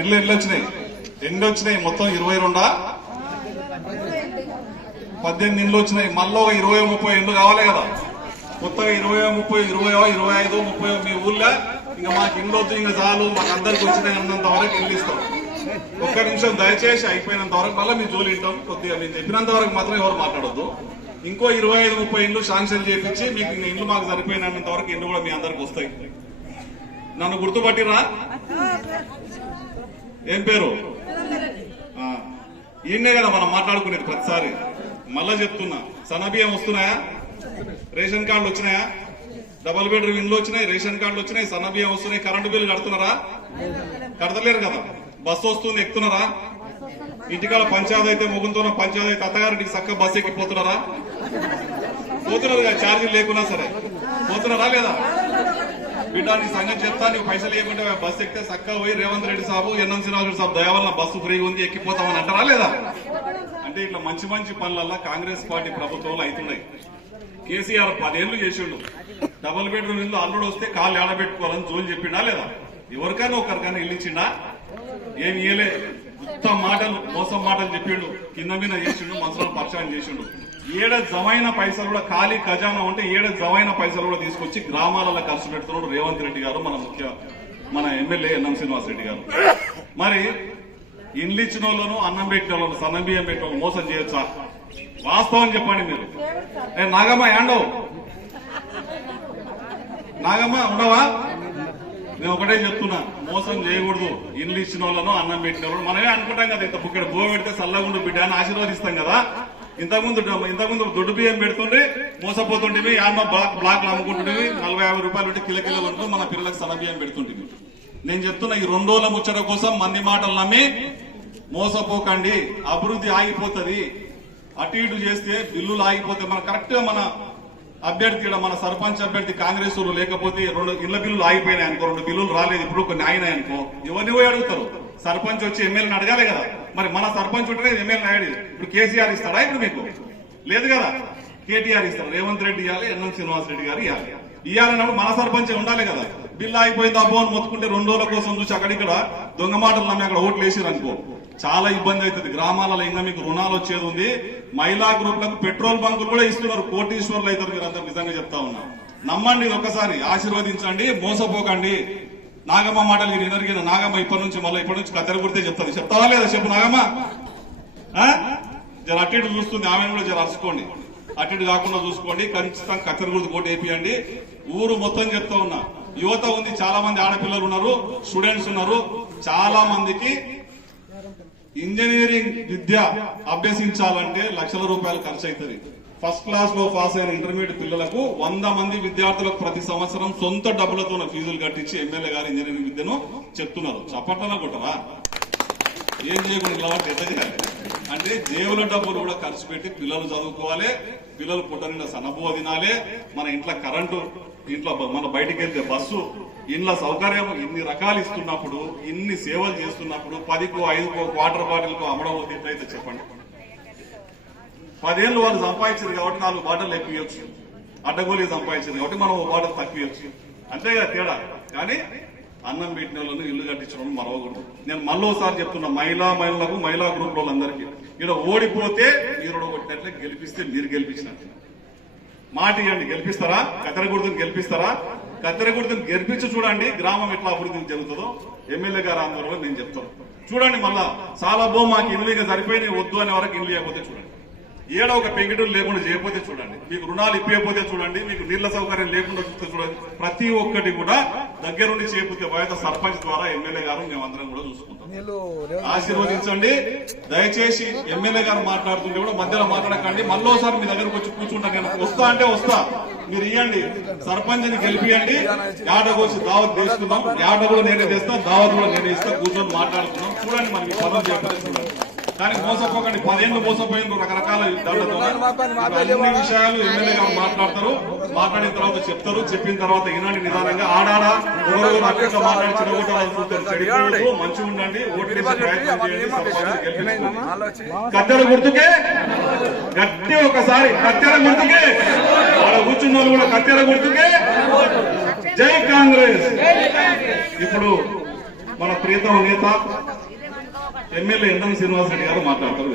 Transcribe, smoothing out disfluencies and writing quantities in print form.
ఎన్ని వచ్చినాయి? ఎన్ని వచ్చినాయి? మొత్తం 22 18 ఇండ్లు వచ్చినాయి. మళ్ళీ 20-30 ఇండ్లు కావాలి కదా. కొత్తగా 20-30 25 30 మీ ఊళ్ళో ఇంకా మాకు ఇండ్లు వద్దు, ఇంకా చాలు మాకు అందరికి వచ్చినాయి అన్నంత వరకు ఇల్లు ఇస్తాం. ఒక్క నిమిషం దయచేసి అయిపోయినంత వరకు మళ్ళీ మీ జోలి ఇస్తాం. కొద్దిగా మీరు చెప్పినంత వరకు మాత్రం ఎవరు మాట్లాడొద్దు. ఇంకో 25-30 ఇండ్లు శాంక్షన్ చేయించి మీకు ఇండ్లు మాకు సరిపోయినంత వరకు ఇండ్లు కూడా మీ అందరికి వస్తాయి. నన్ను గుర్తుపట్టిరా? ఏం పేరు? ఈయనే కదా మనం మాట్లాడుకునేది ప్రతిసారి. మళ్ళా చెప్తున్నా, సన్నబియ్యం వస్తున్నాయా? రేషన్ కార్డులు వచ్చినాయా? డబుల్ బెడ్రూమ్ ఇండ్లు వచ్చినాయి, రేషన్ కార్డులు వచ్చినాయి, సన్నబియ్యం వస్తున్నాయి. కరెంటు బిల్లు కడుతున్నారా? కడతలేరు కదా. బస్సు వస్తుంది, ఎక్కుతున్నారా? ఇంటికాడ పంచాయతీ అయితే ముగ్గురుతో పంచాయతీ అయితే అత్తగారింటికి చక్కగా బస్సు ఎక్కిపోతున్నారా? పోతున్నారు కదా, ఛార్జీలు లేకున్నా సరే పోతున్నారా లేదా? బిడ్డ నీ సంగతి చెప్తా, నీకు పైసలు ఇవ్వకుంటే బస్సు ఎక్కితే చక్కగా పోయి రేవంత్ రెడ్డి సాబు ఎన్ఎం శ్రీనివాసరెడ్డి సాబు దయ వల్ల బస్సు ఫ్రీగా ఉంది ఎక్కిపోతామని అంటారా లేదా? అంటే ఇట్లా మంచి మంచి పనులల్లా కాంగ్రెస్ పార్టీ ప్రభుత్వంలో అవుతున్నాయి. కేసీఆర్ 10 ఏళ్లు చేసిండు. డబుల్ బెడ్రూమ్ ఇల్లు అల్లుడు వస్తే కాళ్ళు ఏడబెట్టుకోవాలని జోలు చెప్పిండా లేదా? ఎవరికైనా ఒకరికైనా ఇల్లు ఇచ్చిండా? ఏమి ఇయ్యలే. మొత్తం మాటలు, మోసం మాటలు చెప్పిండు, కింద మీద చేసిండు, మనసులో పరిచయం చేసిండు. ఏడ జమైన పైసలు కూడా ఖాళీ ఖజానా ఉంటే ఏడ జమైన పైసలు కూడా తీసుకొచ్చి గ్రామాలలో ఖర్చు పెడుతున్నాడు రేవంత్ రెడ్డి గారు, మన ఎమ్మెల్యే ఎన్ఎం శ్రీనివాసరెడ్డి గారు. మరి ఇండ్లు ఇచ్చిన వాళ్ళను, అన్నం పెట్టిన వాళ్ళను, సన్నం బియ్యం పెట్టిన వాళ్ళు మోసం చేయొచ్చా? వాస్తవం చెప్పండి మీరు. నాగమ్మ యాండవు, నాగమ్మ ఉండవా? నేను ఒకటే చెప్తున్నా, మోసం చేయకూడదు. ఇండ్లు ఇచ్చిన వాళ్ళను, అన్నం పెట్టిన వాళ్ళు మనమే అనుకుంటాం కదా, ఇంత బుక్కడ బో పెడితే చల్లగుండు బిడ్డ అని ఆశీర్వదిస్తాం కదా. ఇంతకుముందు దొడ్డు బియ్యం పెడుతుండే మోసపోతుంటే యాన్న బ్లాక్లు అమ్ముకుంటుంటే 40-50 రూపాయలు ఉంటే కిలో కొనుక్కొని మన పిల్లలకు సన్న బియ్యం పెడుతుంటే. నేను చెప్తున్నా, ఈ 2 రోజుల ముచ్చట కోసం మంది మాటలు నమ్మి మోసపోకండి. అభివృద్ధి ఆగిపోతుంది. అటు ఇటు చేస్తే బిల్లులు ఆగిపోతే మన కరెక్ట్ గా మన అభ్యర్థి, మన సర్పంచ్ అభ్యర్థి కాంగ్రెస్ లేకపోతే 2 ఇళ్ల బిల్లులు ఆగిపోయినాయి అనుకో, 2 బిల్లులు రాలేదు, ఇప్పుడు కొన్ని అయినాయి అనుకో, ఎవరిని పోయి అడుగుతారు? సర్పంచ్ వచ్చి ఎమ్మెల్యేని అడగాలి కదా. మరి మన సర్పంచ్ ఉంటేనే ఎమ్మెల్యేని అడిగి, ఇప్పుడు కేసీఆర్ ఇస్తాడా? ఇప్పుడు మీకు లేదు కదా. కేటీఆర్ ఇస్తారు, రేవంత్ రెడ్డి ఇవ్వాలి, ఎన్ఎం శ్రీనివాసరెడ్డి గారు ఇవ్వాలన్నప్పుడు మన సర్పంచ్ ఉండాలి కదా. బిల్లు ఆగిపోయింది అబ్బో అని మొత్తుకుంటే 2 రోజుల కోసం చూసి అక్కడిక్కడ దొంగ మాటలు నమ్మి అక్కడ ఓట్లు వేసారు అనుకో, చాలా ఇబ్బంది అవుతుంది. గ్రామాలలో ఇంకా మీకు రుణాలు వచ్చేది ఉంది. మహిళా గ్రూప్లకు పెట్రోల్ బంకులు కూడా ఇస్తున్నారు. కోటీశ్వర్లు అవుతారు మీరు అందరూ. నిజంగా చెప్తా ఉన్నా, నమ్మండి. ఒక్కసారి ఆశీర్వదించండి, మోసపోకండి. నాగమ్మ మాటలు మీరు ఎనరిగిన నాగమ్మ ఇప్పటి నుంచి కత్తెర గుర్తే చెప్తాది. చెప్తావా లేదా? చెప్పు నాగమ్మ. జర అటు ఇటు చూస్తుంది, ఆమెను కూడా జర అరుచుకోండి. అటు ఇటు కాకుండా చూసుకోండి. ఖచ్చితంగా కత్తెర గుర్తు కోటి వేపియండి. ఊరు మొత్తం చెప్తా ఉన్నా, యువత ఉంది, చాలా మంది ఆడపిల్లలు ఉన్నారు, స్టూడెంట్స్ ఉన్నారు. చాలా మందికి ఇంజనీరింగ్ విద్య అభ్యసించాలంటే లక్షల రూపాయలు ఖర్చు అవుతుంది. ఫస్ట్ క్లాస్ లో పాస్ అయిన ఇంటర్మీడియట్ పిల్లలకు 100 మంది విద్యార్థులకు ప్రతి సంవత్సరం సొంత డబ్బులతో ఫీజులు కట్టించి ఎమ్మెల్యే గారు ఇంజనీరింగ్ విద్యను చెప్తున్నారు. చప్పట్లన కొట్టరా? ఏం చేయకుండా ఇలా ఎట్లా చేయాలి అంటే, జేబుల డబ్బులు కూడా ఖర్చు పెట్టి పిల్లలు చదువుకోవాలి, పిల్లలు పుట్ట నిండా సన్నబువ తినాలి, మన ఇంట్లో కరెంటు, ఇంట్లో మన బయటికి వెళ్తే బస్సు, ఇండ్ల సౌకర్యం ఇన్ని రకాలు ఇస్తున్నప్పుడు, ఇన్ని సేవలు చేస్తున్నప్పుడు 10కో 5కో వాటర్ బాటిల్కో అమ్మడం ఎట్లయితే చెప్పండి. 10 ఏళ్ళు వాళ్ళు సంపాదించారు కాబట్టి 4 బాటలు ఎక్కువ ఇవ్వచ్చు, అడ్డగోలు సంపాదించారు కాబట్టి మనం 1 బాటలు తక్కువ ఇవ్వచ్చు, అంతేగా తేడా. కానీ అన్నం పెట్టిన వాళ్ళను, ఇల్లు కట్టించిన వాళ్ళు మరవకూడదు. నేను మళ్ళోసారి చెప్తున్నా, మహిళలకు, మహిళా గ్రూప్ వాళ్ళందరికీ, ఇక్కడ ఓడిపోతే మీరు కొట్టినట్లే, గెలిపిస్తే మీరు గెలిపించినట్లే. మాట ఇవ్వండి. గెలిపిస్తారా? కత్తెరగుర్తుని గెలిపిస్తారా? కత్తెరగుర్తుని గెలిపించి చూడండి గ్రామం ఎట్లా అభివృద్ధి జరుగుతుందో. ఎమ్మెల్యే గారు ఆందోళనలో నేను చెప్తాను. చూడండి, మళ్ళా చాలా మాకు ఇల్లు ఇక సరిపోయి వద్దు అనే వరకు ఇల్లు ఇవ్వకపోతే చూడండి, ఏడో ఒక పెంకిటూరు లేకుండా చేయకపోతే చూడండి, మీకు రుణాలు ఇప్పకపోతే చూడండి, మీకు నీళ్ల సౌకర్యం లేకుండా చూస్తే చూడండి, ప్రతి ఒక్కటి కూడా దగ్గరుండి చేయకపోతే బయట సర్పంచ్ ద్వారా ఎమ్మెల్యే గారు మేమందరం కూడా చూసుకుంటాం. ఆశీర్వదించండి దయచేసి. ఎమ్మెల్యే గారు మాట్లాడుతుంటే కూడా మధ్యలో మాట్లాడకండి. మళ్ళోసారి మీ దగ్గరకు వచ్చి కూర్చుంటాను. నేను వస్తా అంటే వస్తా, మీరు ఇవ్వండి. సర్పంచ్ ని గెలిపియండి. యాడకోసి దావత్ తీసుకుందాం. యాడ కూడా నేనే చేస్తా, దావత్ కూడా నేనే ఇస్తా. కూర్చొని మాట్లాడుకుందాం. చూడండి, మనకి పనులు చేయకపోతే చూడండి. కానీ మోసపోకండి. 10 ఏళ్ళు మోసపోయింది రకరకాల దాంట్లో. అన్ని విషయాలు ఎమ్మెల్యే గారు మాట్లాడతారు, మాట్లాడిన తర్వాత చెప్తారు. చెప్పిన తర్వాత ఈనాడు నిదానంగా ఆడాడా అక్కడ మాట్లాడి చెడగొట్టాలి. మంచిగా ఉండండి, ఓటు వేసే ప్రయత్నం చేయండి. కత్తెర గుర్తుకే గట్టి ఒకసారి, కత్తెర గుర్తుకే. వాళ్ళ కూర్చున్న వాళ్ళు కూడా కత్తెర గుర్తుకే. జై కాంగ్రెస్. ఇప్పుడు మన ప్రియతమ నేత ఎమ్మెల్యే ఎండం శ్రీనివాసరెడ్డి గారు మాట్లాడతారు.